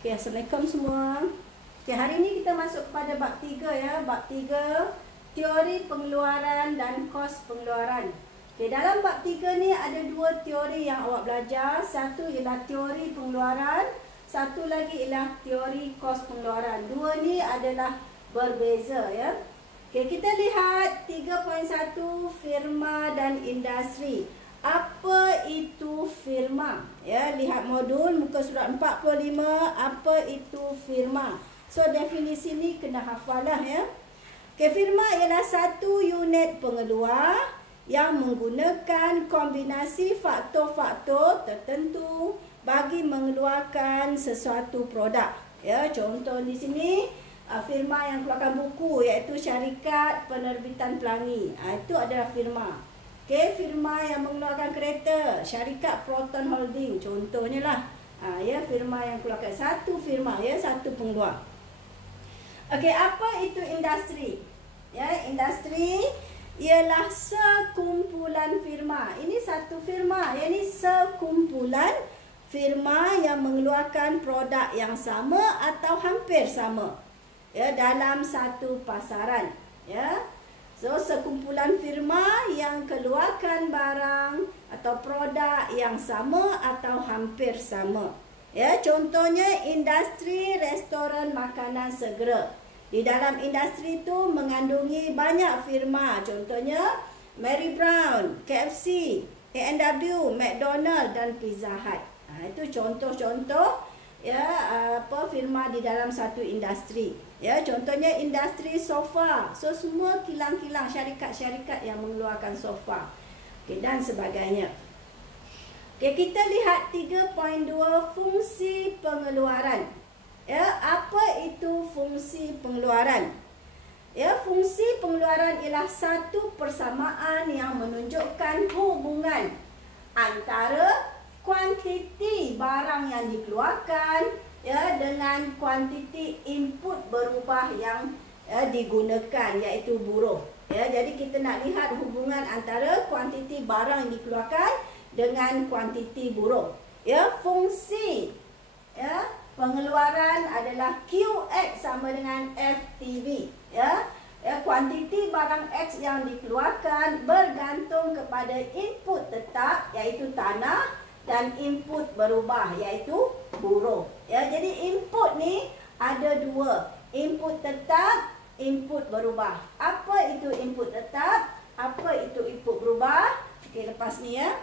Okay, Assalamualaikum semua. Okay, hari ini kita masuk kepada bab 3 ya. Bab 3, teori pengeluaran dan kos pengeluaran. Okay, dalam bab 3 ni ada dua teori yang awak belajar. Satu ialah teori pengeluaran, satu lagi ialah teori kos pengeluaran. Dua ni adalah berbeza ya. Okay, kita lihat 3.1 firma dan industri. Apa itu firma? Ya, lihat modul muka surat 45, apa itu firma? So definisi ni kena hafalah ya. Okay, firma ialah satu unit pengeluar yang menggunakan kombinasi faktor-faktor tertentu bagi mengeluarkan sesuatu produk. Ya, contoh di sini firma yang keluarkan buku iaitu Syarikat Penerbitan Pelangi. Itu adalah firma. Okay, firma yang mengeluarkan kereta, Syarikat Proton Holding contohnya lah. Ya, firma yang keluarkan satu firma ya, satu pengeluar. Okey, apa itu industri? Ya, industri ialah sekumpulan firma. Ini satu firma, ya, ini sekumpulan firma yang mengeluarkan produk yang sama atau hampir sama ya dalam satu pasaran ya. So, sekumpulan firma yang keluarkan barang atau produk yang sama atau hampir sama. Ya, contohnya industri restoran makanan segera. Di dalam industri itu mengandungi banyak firma. Contohnya Mary Brown, KFC, A&W, McDonald dan Pizza Hut. Itu contoh-contoh ya firma di dalam satu industri. Ya, contohnya industri sofa. So semua kilang-kilang syarikat-syarikat yang mengeluarkan sofa. Okay, dan sebagainya. Okay, kita lihat 3.2 fungsi pengeluaran. Ya, apa itu fungsi pengeluaran? Ya, fungsi pengeluaran ialah satu persamaan yang menunjukkan hubungan antara kuantiti barang yang dikeluarkan ya dengan kuantiti input berubah yang digunakan iaitu buruh. Ya, jadi kita nak lihat hubungan antara kuantiti barang yang dikeluarkan dengan kuantiti buruh. Ya, fungsi ya pengeluaran adalah QX sama dengan FTV ya. Ya, kuantiti barang X yang dikeluarkan bergantung kepada input tetap iaitu tanah dan input berubah iaitu buruh. Ya, jadi input ni ada dua, input tetap, input berubah. Apa itu input tetap? Apa itu input berubah? Okey, lepas ni ya.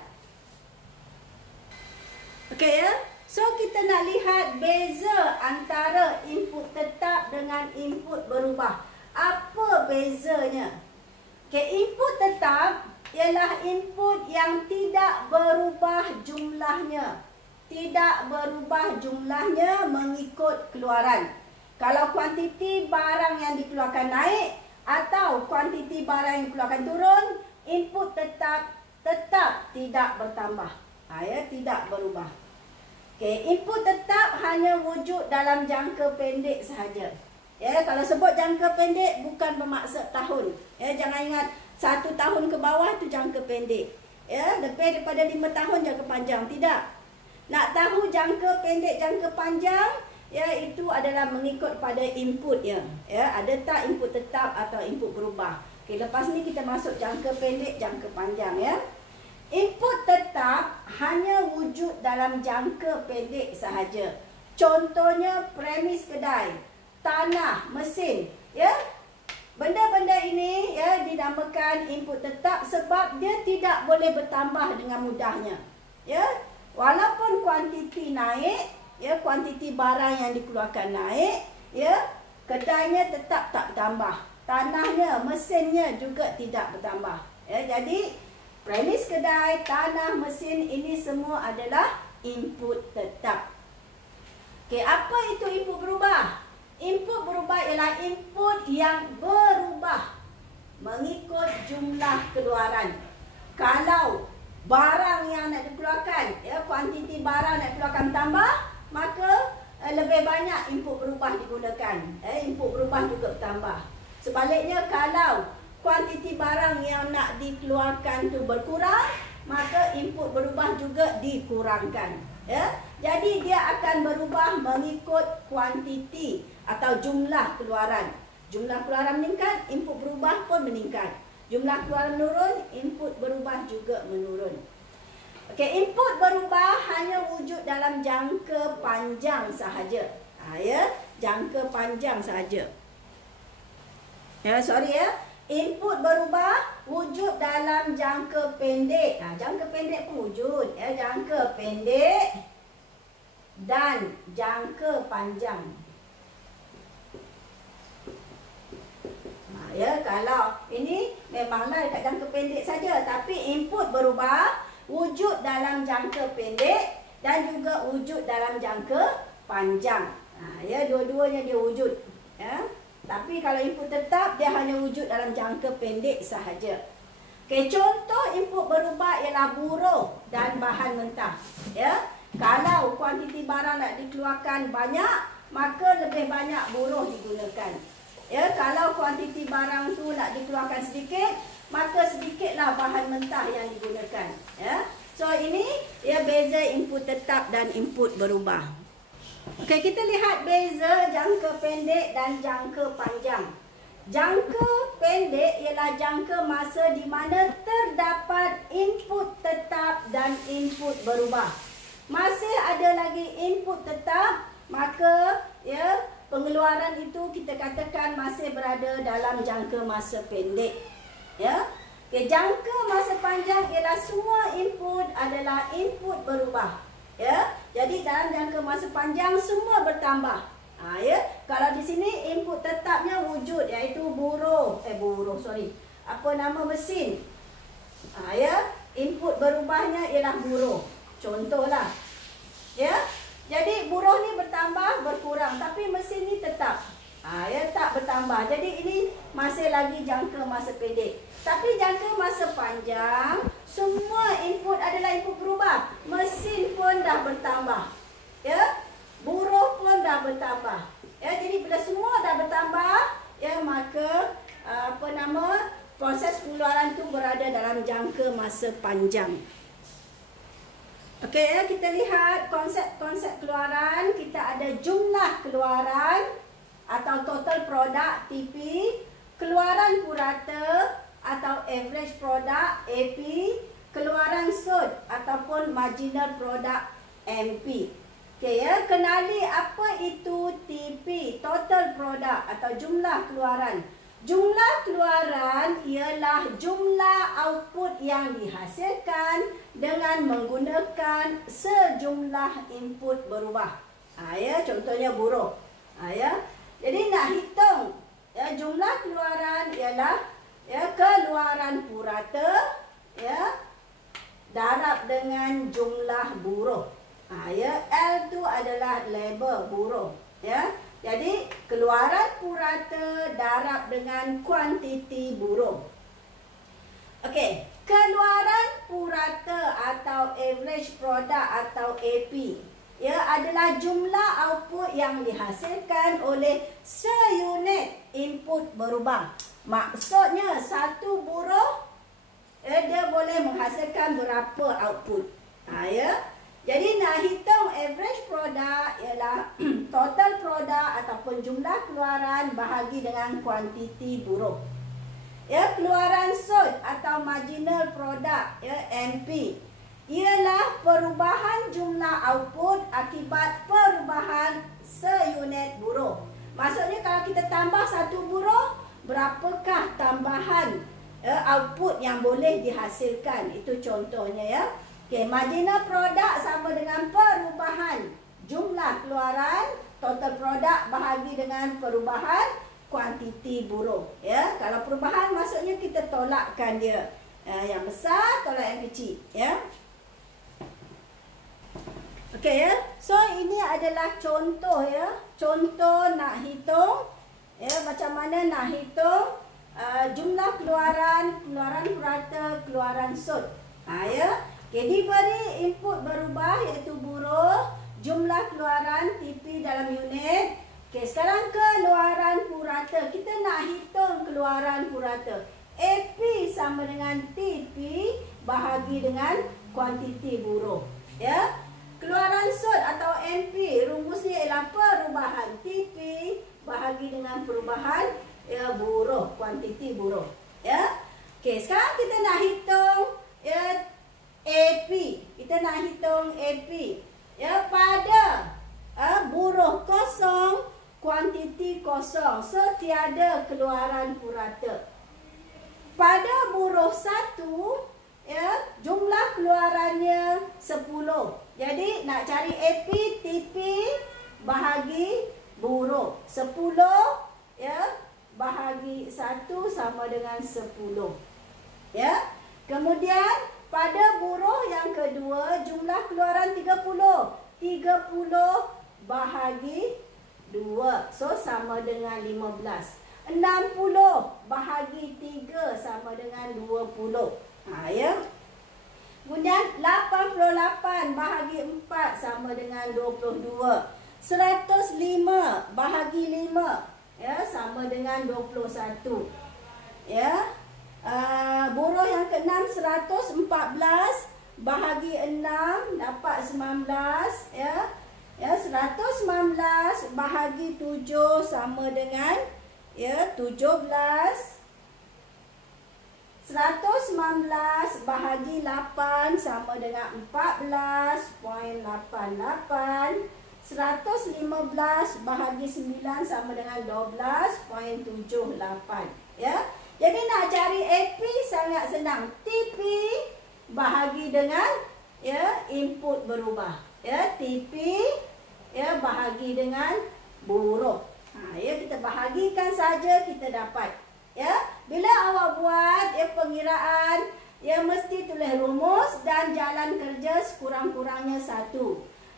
Okey ya. So kita nak lihat beza antara input tetap dengan input berubah. Apa bezanya? Okey, input tetap ialah input yang tidak berubah jumlahnya. Tidak berubah jumlahnya mengikut keluaran. Kalau kuantiti barang yang dikeluarkan naik atau kuantiti barang yang dikeluarkan turun, input tetap tidak bertambah. Ya, tidak berubah. Okay, input tetap hanya wujud dalam jangka pendek sahaja. Ya, kalau sebut jangka pendek bukan bermaksud tahun. Ya, jangan ingat 1 tahun ke bawah tu jangka pendek. Ya, lebih daripada 5 tahun jangka panjang. Tidak. Nak tahu jangka pendek, jangka panjang, ya itu adalah mengikut pada inputnya. Ya, ada tak input tetap atau input berubah. Okey, lepas ni kita masuk jangka pendek, jangka panjang ya. Input tetap hanya wujud dalam jangka pendek sahaja. Contohnya premis kedai, tanah, mesin, ya. Benda-benda ini ya dinamakan input tetap sebab dia tidak boleh bertambah dengan mudahnya. Ya, walaupun kuantiti naik, ya kuantiti barang yang dikeluarkan naik, ya kedainya tetap tak bertambah. Tanahnya, mesinnya juga tidak bertambah. Ya, jadi premis kedai, tanah, mesin ini semua adalah input tetap. Okey, apa itu input berubah? Input berubah ialah input yang berubah mengikut jumlah keluaran. Kalau barang yang nak dikeluarkan, ya kuantiti barang nak dikeluarkan tambah, maka lebih banyak input berubah digunakan. Input berubah juga bertambah. Sebaliknya kalau kuantiti barang yang nak dikeluarkan tu berkurang, maka input berubah juga dikurangkan. Ya, jadi dia akan berubah mengikut kuantiti atau jumlah keluaran. Jumlah keluaran meningkat, input berubah pun meningkat. Jumlah keluaran menurun, input berubah juga menurun. Okey, input berubah hanya wujud dalam jangka panjang sahaja. Ya, jangka panjang sahaja. Ya, sorry ya. Input berubah wujud dalam jangka pendek. Jangka pendek pun wujud. Ya, jangka pendek dan jangka panjang. Ya, kalau ini memanglah dekat jangka pendek saja, tapi input berubah wujud dalam jangka pendek dan juga wujud dalam jangka panjang. Ya, dua-duanya dia wujud. Ya. Tapi kalau input tetap, dia hanya wujud dalam jangka pendek sahaja. Okey, contoh input berubah ialah buruh dan bahan mentah. Ya, kalau kuantiti barang nak dikeluarkan banyak, maka lebih banyak buruh digunakan. Ya, kalau kuantiti barang tu nak dikeluarkan sedikit, maka sedikitlah bahan mentah yang digunakan. Ya, so ini ia beza input tetap dan input berubah. Okey, kita lihat beza jangka pendek dan jangka panjang. Jangka pendek ialah jangka masa di mana terdapat input tetap dan input berubah. Masih ada lagi input tetap, maka ya, pengeluaran itu kita katakan masih berada dalam jangka masa pendek. Ya. Okey, jangka masa panjang ialah semua input adalah input berubah. Ya, jadi dalam jangka masa panjang semua bertambah. Ya, kalau di sini input tetapnya wujud, iaitu mesin. Ya, input berubahnya ialah buruh. Contohlah. Ya, jadi buruh ni bertambah berkurang, tapi mesin ni tetap. Ya, tak bertambah. Jadi ini masih lagi jangka masa pendek. Tapi jangka masa panjang, semua input adalah input berubah. Mesin pun dah bertambah. Ya, buruh pun dah bertambah. Ya, jadi bila semua dah bertambah, ya, maka proses pengeluaran tu berada dalam jangka masa panjang. Okey, ya, kita lihat konsep-konsep keluaran. Kita ada jumlah keluaran atau total product TP, keluaran purata atau average product AP, keluaran sud ataupun marginal product MP. Okey, ya, kenali apa itu TP, total product atau jumlah keluaran. Jumlah keluaran ialah jumlah output yang dihasilkan dengan menggunakan sejumlah input berubah. Ya, contohnya buruh. Ya, jadi nak hitung, ya, jumlah keluaran ialah, ya, keluaran purata, ya, darab dengan jumlah buruh. Ya, L tu adalah labor buruh. Ya, jadi keluaran purata darab dengan kuantiti buruh. Okey, keluaran purata atau average product atau AP, ya, adalah jumlah output yang dihasilkan oleh seunit input berubah. Maksudnya satu buruh, dia boleh menghasilkan berapa output. Ya. Jadi nak hitung average product ialah total product ataupun jumlah keluaran bahagi dengan kuantiti buruh. Ya, keluaran sud atau marginal product, ya, MP, ialah perubahan jumlah output akibat perubahan seunit buruh. Maksudnya kalau kita tambah satu buruh, berapakah tambahan output yang boleh dihasilkan. Itu contohnya, ya. Okey, marginal product sama dengan perubahan jumlah keluaran, total product bahagi dengan perubahan kuantiti buruh. Ya, kalau perubahan maksudnya kita tolakkan dia. Yang besar tolak yang kecil, ya. Okey, ya. So ini adalah contoh, ya. Contoh nak hitung, ya, macam mana nak hitung jumlah keluaran purata, keluaran sud. Ya. Okay, diberi input berubah iaitu buruh, jumlah keluaran TP dalam unit. Okay, sekarang keluaran purata. Kita nak hitung keluaran purata. AP sama dengan TP bahagi dengan kuantiti buruh. Ya. Keluaran sud atau NP rumusnya ialah perubahan TP bahagi dengan perubahan buruh, kuantiti buruh. Ya. Okey, sekarang kita nak hitung AP. Kita nak hitung AP. Ya, pada buruh kosong, kuantiti kosong. So, tiada keluaran purata. Pada buruh 1, jumlah keluarannya 10. Jadi, nak cari AP, TP bahagi buruh. 10, bahagi 1 sama dengan 10. Ya. Kemudian, pada buruh yang kedua, jumlah keluaran 30. 30 bahagi 2. So, sama dengan 15. 60 bahagi 3 sama dengan 20. Ya. Kemudian 88 bahagi 4 sama dengan 22. 105 bahagi 5 sama dengan 21. Ya. Buruh yang ke-6 114 bahagi 6 dapat 19. 119 bahagi 7 sama dengan 17. 119 bahagi 8 sama dengan 14.88. 115 bahagi 9 sama dengan 12.78. Ya. Jadi nak cari AP sangat senang. TP bahagi dengan input berubah. TP bahagi dengan buruh. Kita bahagikan saja kita dapat. Bila awak buat pengiraan, mesti tulis rumus dan jalan kerja sekurang-kurangnya 1.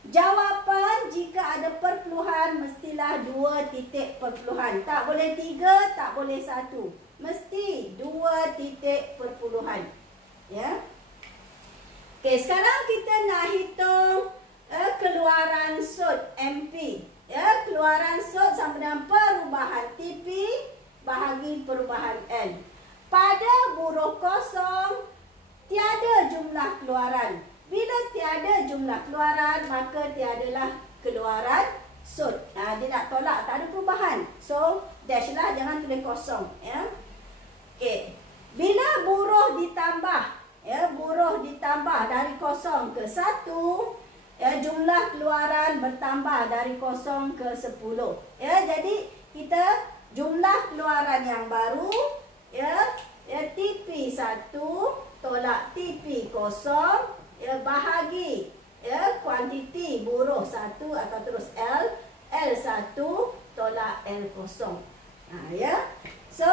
Jawapan jika ada perpuluhan mestilah 2 titik perpuluhan. Tak boleh 3, tak boleh 1. Mesti 2 titik perpuluhan. Ya. Okey, sekarang kita nak hitung keluaran sud MP. Keluaran sud sama dengan perubahan TP bahagi perubahan N. Pada buruh kosong, tiada jumlah keluaran. Bila tiada jumlah keluaran, maka tiadalah keluaran sud. Dia nak tolak, tak ada perubahan. So, dash lah, jangan tulis kosong. Okey. Bila buruh ditambah, buruh ditambah dari kosong ke 1, jumlah keluaran bertambah dari kosong ke 10. Jadi, kita jumlah keluaran yang baru, TP 1 tolak TP kosong, bahagi kuantiti buruh 1 atau terus L, L1 tolak L kosong. So,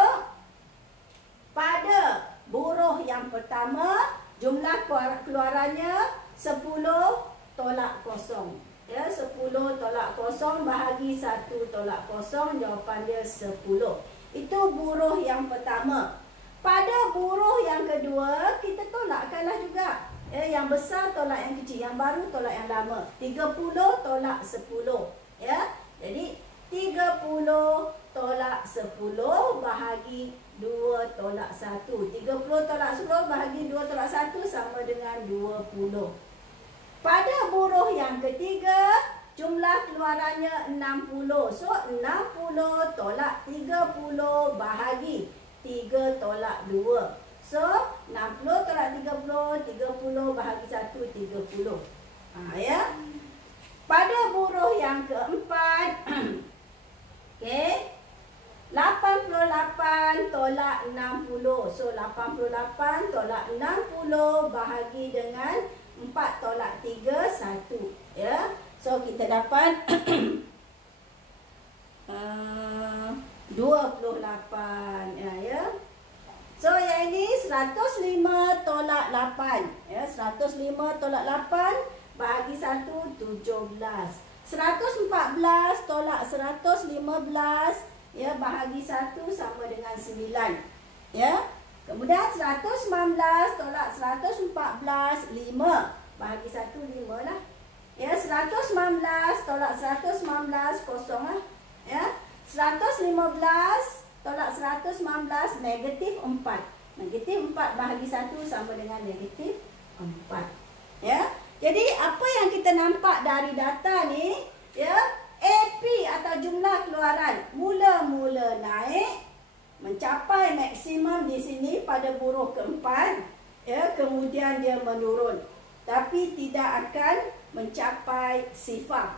pada buruh yang pertama, jumlah keluarannya 10 tolak kosong. 10 tolak kosong bahagi 1 tolak kosong, jawapan dia 10. Itu buruh yang pertama. Pada buruh yang kedua, kita tolakkanlah juga. Yang besar tolak yang kecil, yang baru tolak yang lama. 30 tolak 10. Jadi 30 tolak 10 bahagi 2 tolak 1. 30 tolak 10 bahagi 2 tolak 1 sama dengan 20. Pada buruh yang ketiga, jumlah keluarannya 60. So, 60 tolak 30 bahagi 3 tolak 2. So, 60 tolak 30, 30 bahagi 1, 30. Pada buruh yang keempat, okay, 88 tolak 60. So, 88 tolak 60 bahagi dengan 4 tolak 3, 1. So, kita dapat 28. So, yang ini 105 tolak 8. 105 tolak 8 bahagi 1, 17. 114 tolak 115 bahagi 1 sama dengan 9. Kemudian 119 tolak 114, 5. Bahagi 1, 5 lah. 119 tolak 119, kosong lah. 115 tolak 119, negatif 4. Negatif 4 bahagi 1 sama dengan negatif 4. Ya. Jadi apa yang kita nampak dari data ni, ya, AP atau jumlah keluaran mula-mula naik mencapai maksimum di sini pada buruh keempat, ya, kemudian dia menurun tapi tidak akan mencapai sifar.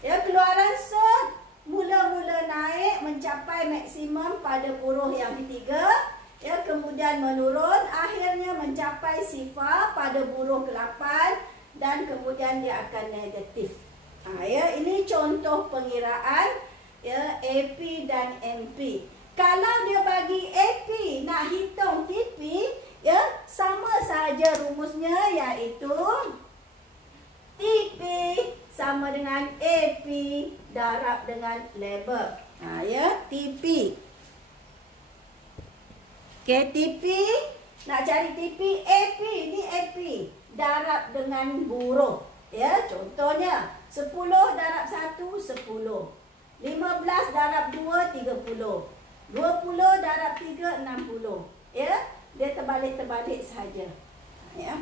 Ya, keluaran SOT mula-mula naik mencapai maksimum pada buruh yang ketiga, ya, kemudian menurun akhirnya mencapai sifar pada buruh ke-8 dan kemudian dia akan negatif. Ya, ini contoh pengiraan, ya, AP dan MP. Kalau dia bagi AP nak hitung TP, ya, sama saja rumusnya, iaitu TP sama dengan AP darab dengan label. Ya, TP. Okay, TP, nak cari TP, AP, ni AP darab dengan buruh. Ya, contohnya 10 darab 1, 10. 15 darab 2, 30. 20 darab 3, 60. Ya, dia terbalik-terbalik sahaja. Ya.